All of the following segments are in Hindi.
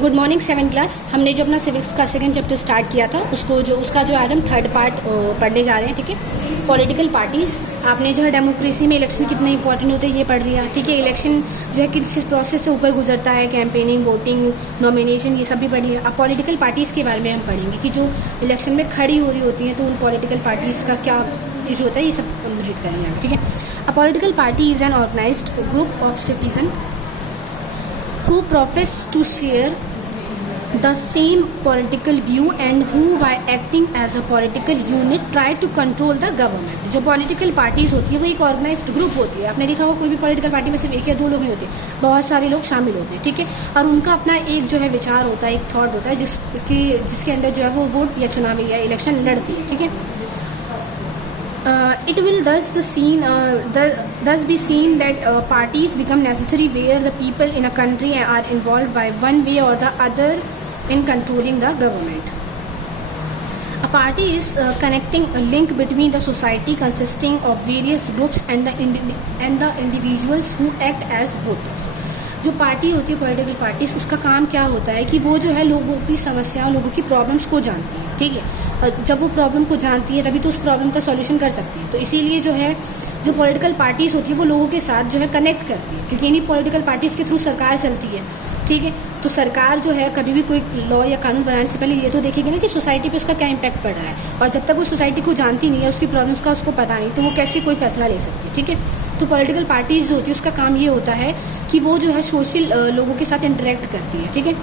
Good morning 7th class. हमने जो अपना सिविक्स का सेकंड चैप्टर स्टार्ट किया था उसका जो आज हम थर्ड पार्ट पढ़ने जा रहे हैं। ठीक है, पॉलिटिकल पार्टीज़। आपने जो है डेमोक्रेसी में इलेक्शन कितने इंपॉर्टेंट होते हैं ये पढ़ लिया। ठीक है, इलेक्शन जो है किस प्रोसेस से होकर गुजरता है, कैंपेनिंग, वोटिंग, नॉमिनेशन, ये सब भी पढ़ लिया। अब पॉलिटिकल पार्टीज़ के बारे में हम पढ़ेंगे कि जो इलेक्शन में खड़ी हो रही होती हैं तो उन पॉलिटिकल पार्टीज़ का क्या इशू होता है, ये सब कंप्लीट करेंगे। ठीक है, a political party is an organized group of citizen who profess to share the same political view and who by acting as a political unit try to control the government। जो पॉलिटिकल पार्टीज़ होती है वो एक ऑर्गेनाइज्ड ग्रुप होती है। आपने देखा होगा कोई भी पॉलिटिकल पार्टी में सिर्फ एक या दो लोग नहीं होते, बहुत सारे लोग शामिल होते हैं। ठीक है, और उनका अपना एक जो है विचार होता है, एक थॉट होता है जिसके अंडर जो है वो वोट या चुनाव या इलेक्शन लड़ती है। ठीक है, it will thus be seen that parties become necessary where the people in a country are involved by one way or the other in controlling the government. A party is connecting a link between the society consisting of various groups and the individuals who act as voters। जो पार्टी होती है पॉलिटिकल पार्टीज, उसका काम क्या होता है कि वो जो है लोगों की समस्याओं, लोगों की प्रॉब्लम्स को जानती है। ठीक है, और जब वो प्रॉब्लम को जानती है तभी तो उस प्रॉब्लम का सॉल्यूशन कर सकती है। तो इसीलिए जो है जो पॉलिटिकल पार्टीज़ होती है वो लोगों के साथ जो है कनेक्ट करती है, क्योंकि इन्हीं पॉलिटिकल पार्टीज़ के थ्रू सरकार चलती है। ठीक है, तो सरकार जो है कभी भी कोई लॉ या कानून बनाने से पहले ये तो देखेगी ना कि सोसाइटी पे उसका क्या इम्पैक्ट पड़ रहा है, और जब तक वो सोसाइटी को जानती नहीं है, उसकी प्रॉब्लम्स का उसको पता नहीं, तो वो कैसे कोई फैसला ले सकती है। ठीक है, तो पॉलिटिकल पार्टीज़ जो होती है उसका काम ये होता है कि वो जो है सोशल लोगों के साथ इंटरेक्ट करती है। ठीक है,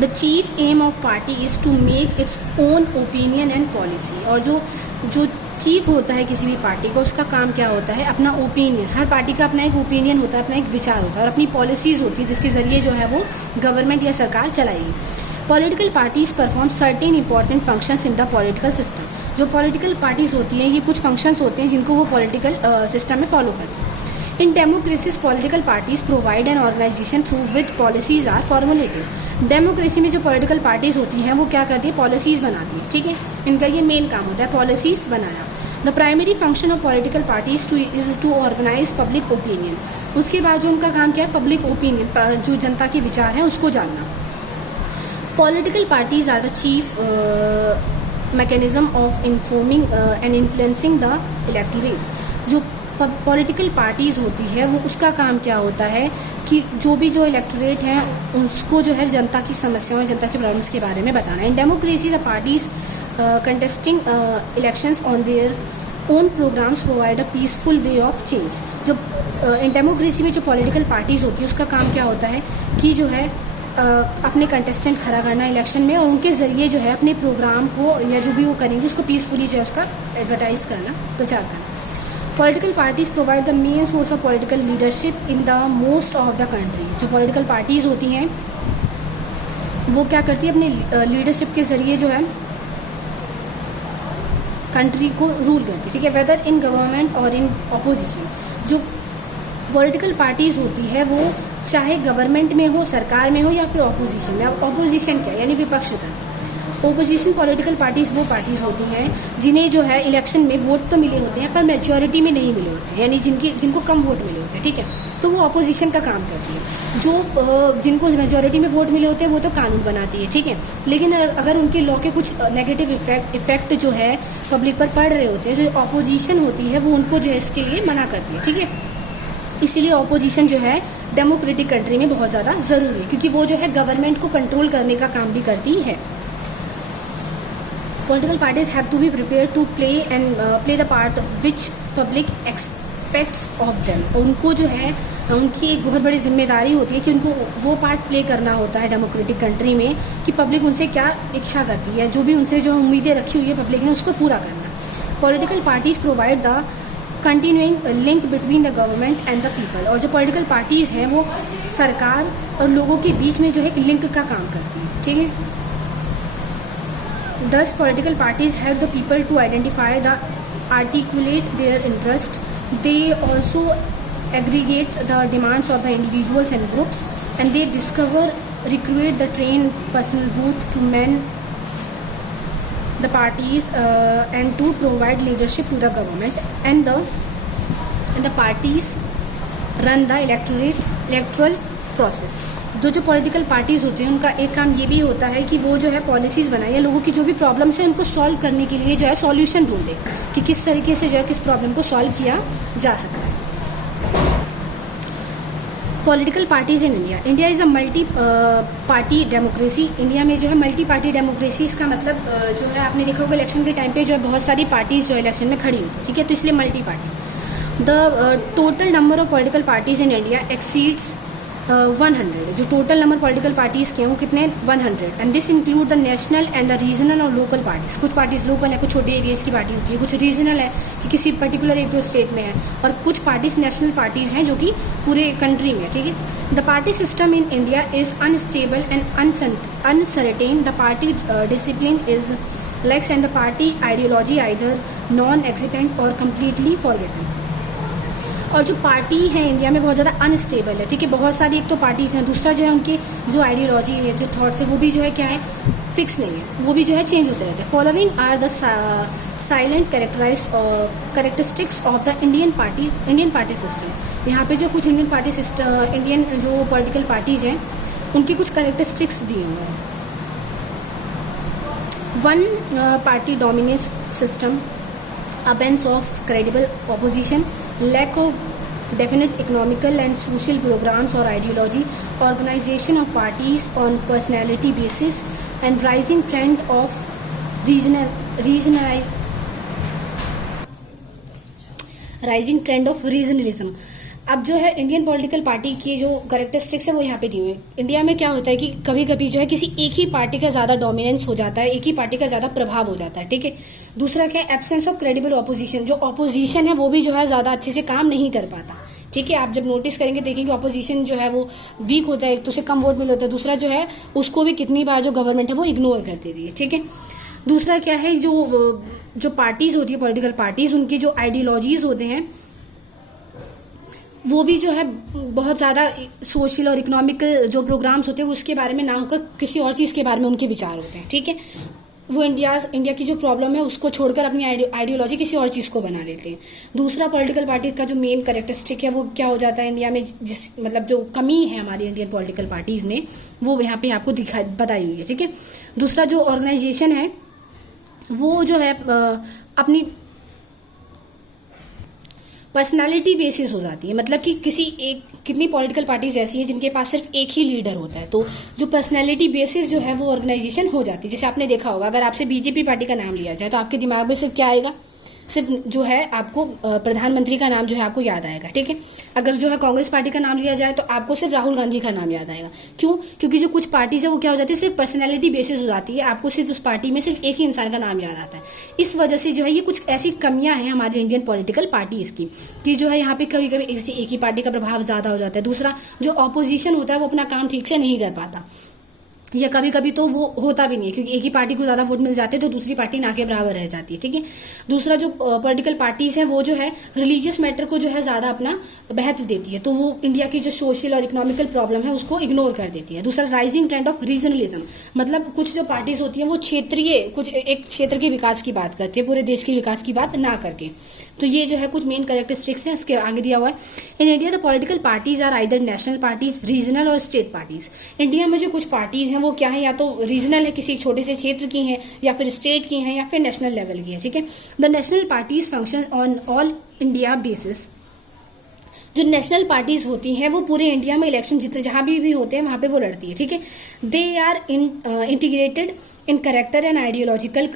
the chief aim of party is to make its own opinion and policy. और जो चीफ होता है किसी भी पार्टी का, उसका काम क्या होता है, अपना ओपिनियन, हर पार्टी का अपना एक ओपिनियन होता है, अपना एक विचार होता है, और अपनी पॉलिसीज़ होती है जिसके ज़रिए जो है वो गवर्नमेंट या सरकार चलाएगी। Political parties perform certain important functions in the political system. जो पॉलिटिकल पार्टीज़ होती हैं ये कुछ फंक्शंस होते हैं जिनको वो पॉलिटिकल सिस्टम में फॉलो करती हैं। In democracies political parties provide an organization through with policies are formulated. Democracy में जो पॉलिटिकल पार्टीज़ होती हैं वो क्या करती है, पॉलिसीज़ बनाती है। ठीक है, इनका ये मेन काम होता है पॉलिसीज़ बनाना। The primary function of political parties is to organize public opinion. उसके बाद जो उनका काम क्या है, पब्लिक ओपिनियन, जो जनता के विचार हैं उसको जानना। Political parties are the chief mechanism of informing and influencing the electorate. जो पॉलिटिकल पार्टीज़ होती है वो उसका काम क्या होता है कि जो इलेक्टोरेट हैं उसको जो है जनता की समस्याओं, जनता की प्रॉब्लम्स के बारे में बताना है। In democracy the parties contesting elections on their own programmes provide a peaceful way of change. जो इन डेमोक्रेसी में जो पॉलिटिकल पार्टीज़ होती है उसका काम क्या होता है कि जो है अपने कंटेस्टेंट खड़ा करना इलेक्शन में, और उनके ज़रिए जो है अपने प्रोग्राम को या जो भी वो करेंगे उसको पीसफुली जो है उसका एडवर्टाइज़ करना, प्रचार करना। Political parties provide the main source of political leadership in the most of the countries. जो पॉलिटिकल पार्टीज़ होती हैं वो क्या करती है, अपने लीडरशिप के ज़रिए जो है कंट्री को रूल करती है। ठीक है, वेदर इन गवर्नमेंट और इन अपोजिशन। जो पॉलिटिकल पार्टीज़ होती है वो चाहे गवर्नमेंट में हो, सरकार में हो, या फिर अपोजिशन में। अब अपोजिशन क्या यानी विपक्ष दल। ओपोजिशन पॉलिटिकल पार्टीज़ वो पार्टीज़ होती हैं जिन्हें जो है इलेक्शन में वोट तो मिले होते हैं पर मेजॉरिटी में नहीं मिले होते हैं, यानी जिनको कम वोट मिले होते हैं। ठीक है, तो वो अपोजिशन का काम करती है। जो जिनको मेजॉरिटी में वोट मिले होते हैं वो तो कानून बनाती है। ठीक है, लेकिन अगर उनके लॉ के कुछ नेगेटिव इफेक्ट जो है पब्लिक पर पड़ रहे होते हैं, जो अपोजिशन होती है वो उनको जो है इसके लिए मना करती है। ठीक है, इसीलिए अपोजिशन जो है डेमोक्रेटिक कंट्री में बहुत ज़्यादा ज़रूरी है, क्योंकि वो जो है गवर्नमेंट को कंट्रोल करने का काम भी करती है। Political parties have to be prepared to play the part which public expects of them। उनको जो है उनकी एक बहुत बड़ी जिम्मेदारी होती है कि उनको वो पार्ट प्ले करना होता है डेमोक्रेटिक कंट्री में कि पब्लिक उनसे क्या इच्छा करती है, जो भी उनसे जो उम्मीदें रखी हुई है पब्लिक ने उसको पूरा करना। Political parties provide the continuing link between the government and the people. और जो पॉलिटिकल पार्टीज़ हैं वो सरकार और लोगों के बीच में जो है एक लिंक का काम करती है। ठीक है, Thus, political parties help the people to identify articulate their interest. They also aggregate the demands of the individuals and groups, and they discover, recruit the trained personal booth to man the parties and to provide leadership to the government. And the parties run the electoral process. जो पॉलिटिकल पार्टीज़ होते हैं उनका एक काम ये भी होता है कि वो जो है पॉलिसीज़ बनाए या लोगों की जो भी प्रॉब्लम्स हैं उनको सॉल्व करने के लिए जो है सॉल्यूशन ढूंढे कि किस तरीके से जो है किस प्रॉब्लम को सॉल्व किया जा सकता है। Political parties in India, India is a multi party democracy. India में जो है मल्टी पार्टी डेमोक्रेसी, इसका मतलब जो है आपने देखा होगा इलेक्शन के टाइम पे जो है बहुत सारी पार्टीज़ जो इलेक्शन में खड़ी होती है, ठीक है, तो इसलिए multi party. The total number of political parties in India exceeds 100। जो टोटल नंबर पॉलिटिकल पार्टीज़ के हैं वो कितने 100, and this include the national and the regional और लोकल पार्टीज़। कुछ पार्टीज़ लोकल है, कुछ छोटे एरियाज़ की पार्टी होती है, कुछ रीजनल है कि किसी पर्टिकुलर एक दो स्टेट में है, और कुछ पार्टीज़ नेशनल पार्टीज़ हैं जो कि पूरे कंट्री में, ठीक है। The party system in India is unstable and uncertain. The party discipline is lax and the party ideology either non-existent और completely forgotten। और जो पार्टी है इंडिया में बहुत ज़्यादा अनस्टेबल है, ठीक है, बहुत सारी एक तो पार्टीज़ हैं, दूसरा जो है उनकी जो आइडियोलॉजी है, जो थॉट्स है, वो भी जो है क्या है, फिक्स नहीं है, वो भी जो है चेंज होते रहते हैं। Following are the silent characteristics of the Indian party system. यहाँ पे जो कुछ इंडियन जो पॉलिटिकल पार्टीज़ हैं उनकी कुछ कैरेक्टरिस्टिक्स दिए हुए हैं। One party dominance system, absence of credible opposition, lack of definite economical and social programs or ideology, organization of parties on personality basis, and rising trend of regionalism। अब जो है इंडियन पॉलिटिकल पार्टी की जो करेक्टरिस्टिक्स है वो यहाँ पे दी हुई है। इंडिया में क्या होता है कि कभी कभी जो है किसी एक ही पार्टी का ज़्यादा डोमिनेंस हो जाता है, एक ही पार्टी का ज़्यादा प्रभाव हो जाता है, ठीक है। दूसरा क्या है, एब्सेंस ऑफ क्रेडिबल ऑपोजिशन। जो ऑपोजिशन है वो भी जो है ज़्यादा अच्छे से काम नहीं कर पाता, ठीक है। आप जब नोटिस करेंगे देखेंगे ऑपोजिशन जो है वो वीक होता है, एक तो उसे कम वोट मिल होता है, दूसरा जो है उसको भी कितनी बार जो गवर्नमेंट है वो इग्नोर कर देती है, ठीक है। दूसरा क्या है, जो पार्टीज़ होती है पॉलिटिकल पार्टीज़, उनकी जो आइडियोलॉजीज़ होते हैं वो भी जो है बहुत ज़्यादा सोशल और इकोनॉमिकल जो प्रोग्राम्स होते हैं वो उसके बारे में ना होकर किसी और चीज़ के बारे में उनके विचार होते हैं, ठीक है। वो इंडिया की जो प्रॉब्लम है उसको छोड़कर अपनी आइडियोलॉजी किसी और चीज़ को बना लेते हैं। दूसरा पॉलिटिकल पार्टी का जो मेन कैरेक्टरिस्टिक है वो क्या हो जाता है इंडिया में, मतलब जो कमी है हमारी इंडियन पॉलिटिकल पार्टीज़ में वो यहाँ पे आपको बताई हुई है, ठीक है। दूसरा जो ऑर्गेनाइजेशन है वो जो है अपनी पर्सनालिटी बेसिस हो जाती है, मतलब कि कितनी पॉलिटिकल पार्टीज ऐसी हैं जिनके पास सिर्फ एक ही लीडर होता है, तो जो पर्सनालिटी बेसिस जो है वो ऑर्गेनाइजेशन हो जाती है। जैसे आपने देखा होगा अगर आपसे बीजेपी पार्टी का नाम लिया जाए तो आपके दिमाग में सिर्फ क्या आएगा, सिर्फ जो है आपको प्रधानमंत्री का नाम जो है आपको याद आएगा, ठीक है। अगर जो है कांग्रेस पार्टी का नाम लिया जाए तो आपको सिर्फ राहुल गांधी का नाम याद आएगा। क्यों? क्योंकि जो कुछ पार्टीज है वो क्या हो जाती है, सिर्फ पर्सनैलिटी बेसिस हो जाती है, आपको सिर्फ उस पार्टी में सिर्फ एक ही इंसान का नाम याद आता है। इस वजह से जो है ये कुछ ऐसी कमियां हैं हमारी इंडियन पॉलिटिकल पार्टीज की कि जो है यहाँ पे कभी कभी जैसे एक ही पार्टी का प्रभाव ज़्यादा हो जाता है। दूसरा जो ऑपोजिशन होता है वो अपना काम ठीक से नहीं कर पाता, या कभी कभी तो वो होता भी नहीं है क्योंकि एक ही पार्टी को ज़्यादा वोट मिल जाते हैं तो दूसरी पार्टी ना के बराबर रह जाती है, ठीक है। दूसरा जो पॉलिटिकल पार्टीज़ हैं वो जो है रिलीजियस मैटर को जो है ज़्यादा अपना महत्व देती है, तो वो इंडिया की जो सोशल और इकोनॉमिकल प्रॉब्लम है उसको इग्नोर कर देती है। दूसरा राइजिंग ट्रेंड ऑफ रीजनलिज्म, मतलब कुछ जो पार्टीज़ होती हैं वो क्षेत्रीय कुछ एक क्षेत्र के विकास की बात करती है, पूरे देश के विकास की बात ना करके। तो ये जो है कुछ मेन कैरेक्टरिस्टिक्स हैं। इसके आगे दिया हुआ है in India the political parties are either national parties, regional और स्टेट पार्टीज। इंडिया में जो कुछ पार्टीज हैं वो क्या है, या तो रीजनल है किसी छोटे से क्षेत्र की हैं, या फिर स्टेट की हैं, या फिर नेशनल लेवल की है, ठीक है। The national parties function on all India basis. जो नेशनल पार्टीज होती हैं वो पूरे इंडिया में इलेक्शन जितने जहाँ भी होते हैं वहाँ पे वो लड़ती है, ठीक है। They are integrated in character and ideological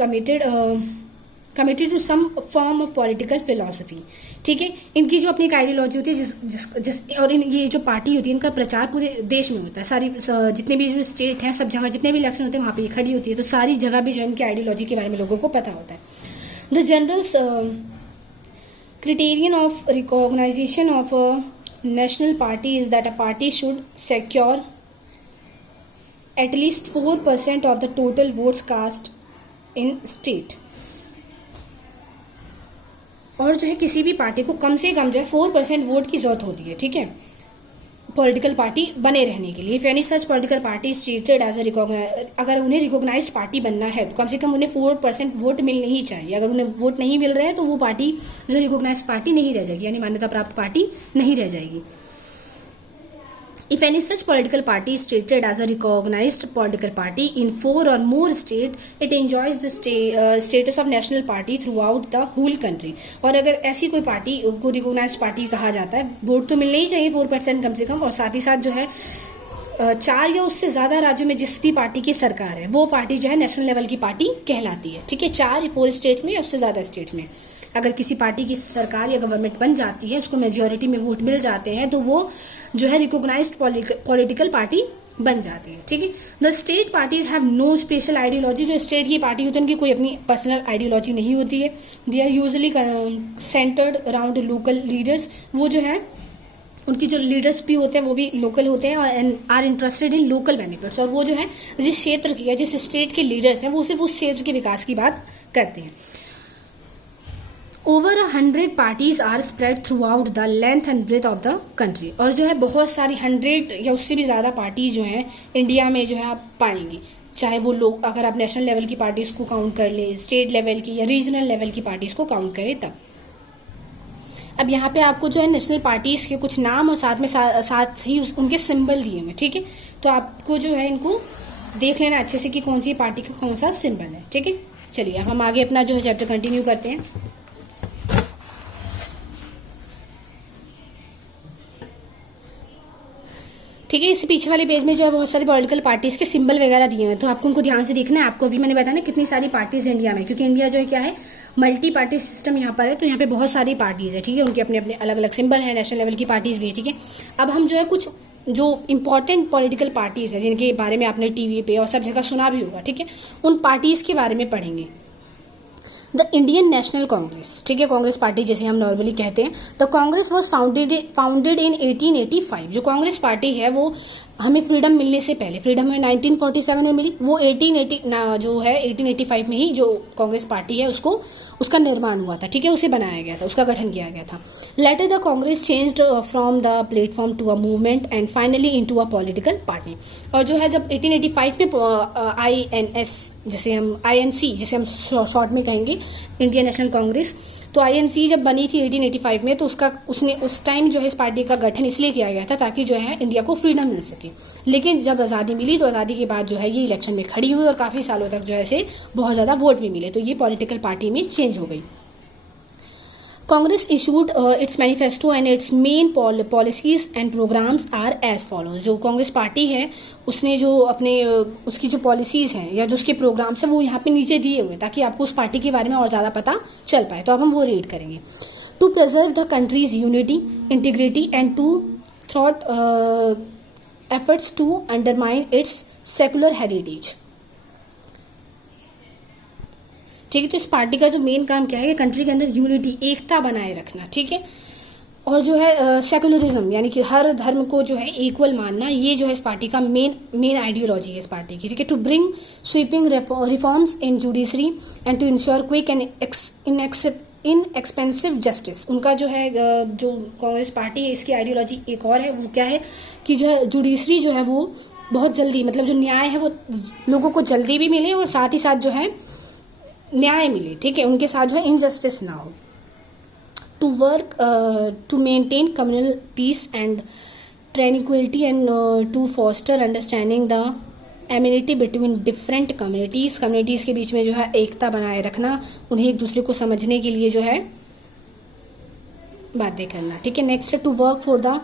committed to some form of political philosophy, ठीक है। इनकी जो अपनी एक आइडियोलॉजी होती है और ये जो पार्टी होती है इनका प्रचार पूरे देश में होता है, सारी जितने भी जो स्टेट हैं सब जगह जितने भी इलेक्शन होते हैं वहाँ पे ये खड़ी होती है, तो सारी जगह भी जो इनकी आइडियोलॉजी के बारे में लोगों को पता होता है। The general criterion of recognition of a national party is that a party should secure at least 4% of the total votes cast in state। और जो है किसी भी पार्टी को कम से कम जो है 4% वोट की जरूरत होती है, ठीक है, पॉलिटिकल पार्टी बने रहने के लिए। If any such political party treated as अगर उन्हें रिकॉग्नाइज्ड पार्टी बनना है तो कम से कम उन्हें 4% वोट मिलने ही चाहिए। अगर उन्हें वोट नहीं मिल रहे हैं तो वो पार्टी जो रिकॉग्नाइज्ड पार्टी नहीं रह जाएगी, यानी मान्यता प्राप्त पार्टी नहीं रह जाएगी। If any such political party is treated as a recognized political party in 4 or more states, it enjoys the status of national party throughout the whole country. और अगर ऐसी कोई पार्टी को रिकॉग्नाइज्ड पार्टी कहा जाता है, वोट तो मिलने ही चाहिए 4% कम से कम, और साथ ही साथ जो है 4 या उससे ज़्यादा राज्यों में जिस भी पार्टी की सरकार है वो पार्टी जो है नेशनल लेवल की पार्टी कहलाती है। ठीक है, 4 या 4 स्टेट्स में या उससे ज़्यादा स्टेट्स में अगर किसी पार्टी की सरकार या गवर्नमेंट बन जाती है, उसको मेजॉरिटी में वोट मिल जाते हैं, तो वो जो है रिकॉग्नाइज्ड पॉलिटिकल पार्टी बन जाती है। ठीक है, the state parties have no special ideology. जो स्टेट की पार्टी होती है उनकी कोई अपनी पर्सनल आइडियोलॉजी नहीं होती है। They are usually centred around local leaders. वो जो है उनकी जो लीडर्स भी होते हैं वो भी लोकल होते हैं और are interested in local benefits. और वो जो है जिस क्षेत्र की या जिस स्टेट के लीडर्स हैं वो सिर्फ उस क्षेत्र के विकास की बात करते हैं। Over 100 parties are spread throughout the length and breadth of the country. और जो है बहुत सारी 100 या उससे भी ज़्यादा पार्टीज जो हैं इंडिया में जो है आप पाएंगी, चाहे वो लोग अगर आप नेशनल लेवल की पार्टीज़ को काउंट कर ले, स्टेट लेवल की या रीजनल लेवल की पार्टीज़ को काउंट करें तब। अब यहाँ पे आपको जो है नेशनल पार्टीज़ के कुछ नाम और साथ ही उनके सिंबल दिए हुए। ठीक है, तो आपको जो है इनको देख लेना अच्छे से कि कौन सी पार्टी का कौन सा सिंबल है। ठीक है, चलिए अब हम आगे अपना जो है चैप्टर कंटिन्यू करते हैं। ठीक है, इससे पीछे वाले पेज में जो है बहुत सारी पॉलिटिकल पार्टीज के सिंबल वगैरह दिए हैं, तो आपको उनको ध्यान से देखना है। आपको अभी मैंने बताया ना कितनी सारी पार्टीज इंडिया में, क्योंकि इंडिया जो है क्या है मल्टी पार्टी सिस्टम यहाँ पर है, तो यहाँ पे बहुत सारी पार्टीज है। ठीक है, उनके अपने अपने अलग अलग सिंबल है, नेशनल लेवल की पार्टीज भी है। ठीक है, अब हम जो है कुछ जो इंपॉर्टेंट पॉलिटिकल पार्टीज है जिनके बारे में आपने टीवी पे और सब जगह सुना भी होगा, ठीक है, उन पार्टीज के बारे में पढ़ेंगे। द इंडियन नेशनल कांग्रेस, ठीक है, कांग्रेस पार्टी जैसे हम नॉर्मली कहते हैं। The Congress was founded in 1885। जो कांग्रेस पार्टी है वो हमें फ्रीडम मिलने से पहले, फ्रीडम हमें 1947 में मिली, वो 1885 में ही जो कांग्रेस पार्टी है उसका निर्माण हुआ था। ठीक है, उसे बनाया गया था, उसका गठन किया गया था। Later the Congress changed from the platform to a movement and finally into a political party. और जो है जब 1885 में INC जिसे हम शॉर्ट में कहेंगे इंडियन नेशनल कांग्रेस, तो INC जब बनी थी 1885 में, तो उसने उस टाइम जो है इस पार्टी का गठन इसलिए किया गया था ताकि जो है इंडिया को फ्रीडम मिल सके। लेकिन जब आज़ादी मिली तो आज़ादी के बाद जो है ये इलेक्शन में खड़ी हुई और काफ़ी सालों तक जो है इसे बहुत ज़्यादा वोट भी मिले, तो ये पॉलिटिकल पार्टी में चेंज हो गई। Congress issued its manifesto and its main policies and programmes are as follows. जो कांग्रेस पार्टी है उसने जो उसकी जो पॉलिसीज़ हैं या जो उसके प्रोग्राम्स हैं वो यहाँ पे नीचे दिए हुए हैं ताकि आपको उस पार्टी के बारे में और ज़्यादा पता चल पाए। तो अब हम वो रीड करेंगे। To preserve the country's unity, integrity and to thwart efforts to undermine its secular heritage. ठीक है, तो इस पार्टी का जो मेन काम क्या है कि कंट्री के अंदर यूनिटी, एकता बनाए रखना। ठीक है, और जो है सेकुलरिज्म यानी कि हर धर्म को जो है इक्वल मानना, ये जो है इस पार्टी का मेन आइडियोलॉजी है इस पार्टी की। ठीक है, to bring sweeping reforms in judiciary and to ensure quick and inexpensive justice. उनका जो है जो कांग्रेस पार्टी है इसकी आइडियोलॉजी एक और है, वो क्या है कि जो है जुडिशरी जो है वो बहुत जल्दी, मतलब जो न्याय है वो लोगों को जल्दी भी मिले और साथ ही साथ जो है न्याय मिले। ठीक है, उनके साथ जो है इनजस्टिस ना हो। To work to maintain communal peace and tranquillity and to foster understanding the amity between different communities के बीच में जो है एकता बनाए रखना, उन्हें एक दूसरे को समझने के लिए जो है बातें करना। ठीक है, नेक्स्ट है to work for the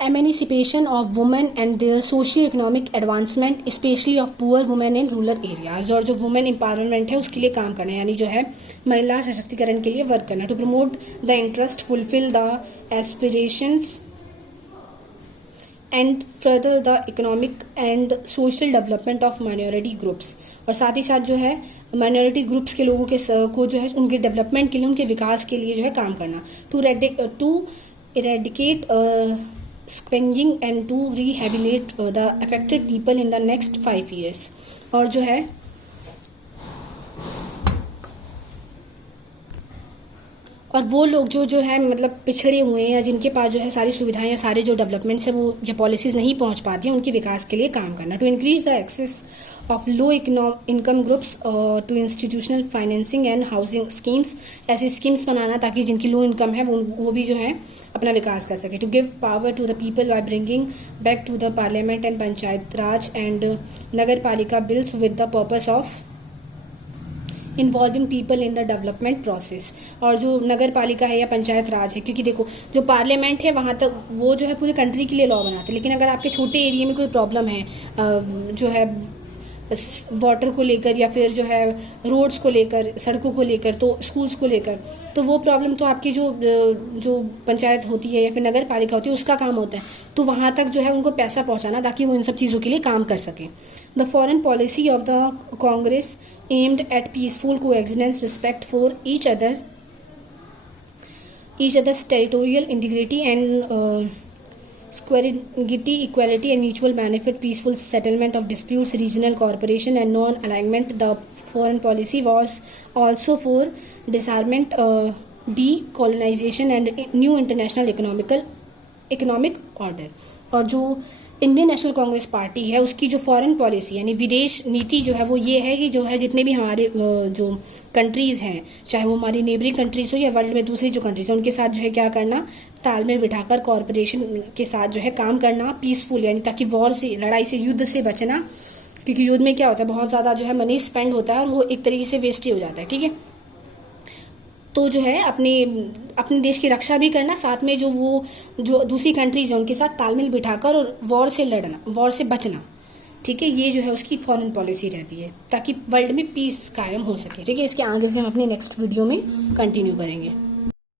emancipation of women and their socio-economic advancement, especially of poor women in rural areas। और जो वुमेन एम्पावरमेंट है उसके लिए काम करना, यानी जो है महिला सशक्तिकरण के लिए वर्क करना। To promote the interest, fulfil the aspirations and further the economic and social development of minority groups. और साथ ही साथ जो है माइनॉरिटी ग्रुप्स के लोगों को जो है उनके डेवलपमेंट के लिए, उनके विकास के लिए जो है काम करना। To eradicate scavenging and to rehabilitate the affected people in the next 5 years। और जो है और वो लोग जो है मतलब पिछड़े हुए हैं या जिनके पास जो है सारी सुविधाएं या सारे जो डेवलपमेंट्स है वो जो पॉलिसीज़ नहीं पहुंच पाती हैं उनके विकास के लिए काम करना। To increase the access of low income groups to institutional financing and housing schemes, ऐसी स्कीम्स बनाना ताकि जिनकी लो इनकम है वो भी जो है अपना विकास कर सके. To give power to the people by bringing back to the parliament and panchayat raj and Nagar Palika bills with the purpose of involving people in the development process. और जो नगर पालिका है या पंचायत राज है, क्योंकि देखो जो पार्लियामेंट है वहाँ तक वो जो है पूरी कंट्री के लिए लॉ बनाते हैं, लेकिन अगर आपके छोटे एरिया में कोई प्रॉब्लम है जो है वाटर को लेकर या फिर जो है रोड्स को लेकर, सड़कों को लेकर, तो स्कूल्स को लेकर, तो वो प्रॉब्लम तो आपकी जो पंचायत होती है या फिर नगर पालिका होती है उसका काम होता है. तो वहाँ तक जो है उनको पैसा पहुँचाना ताकि वो इन सब चीज़ों के लिए काम कर सकें. The foreign policy of the Congress aimed at peaceful coexistence, respect for each other's territorial integrity and sovereignty, equality and mutual benefit, peaceful settlement of disputes, regional cooperation and non-alignment. The foreign policy was also for disarmament, decolonization and new international economic order. और जो इंडियन नेशनल कांग्रेस पार्टी है उसकी जो फॉरेन पॉलिसी यानी विदेश नीति जो है वो ये है कि जो है जितने भी हमारे जो कंट्रीज़ हैं, चाहे वो हमारी नेबरिंग कंट्रीज़ हो या वर्ल्ड में दूसरी जो कंट्रीज़ हैं, उनके साथ जो है क्या करना, तालमेल बिठाकर कॉरपोरेशन के साथ जो है काम करना, पीसफुल यानी ताकि वॉर से, लड़ाई से, युद्ध से बचना. क्योंकि युद्ध में क्या होता है, बहुत ज़्यादा जो है मनी स्पेंड होता है और वो एक तरीके से वेस्ट ही हो जाता है. ठीक है, तो जो है अपने देश की रक्षा भी करना, साथ में जो दूसरी कंट्रीज हैं उनके साथ तालमेल बिठाकर और वॉर से लड़ना, वॉर से बचना. ठीक है, ये जो है उसकी फॉरेन पॉलिसी रहती है ताकि वर्ल्ड में पीस कायम हो सके. ठीक है, इसके आगे से हम अपने नेक्स्ट वीडियो में कंटिन्यू करेंगे.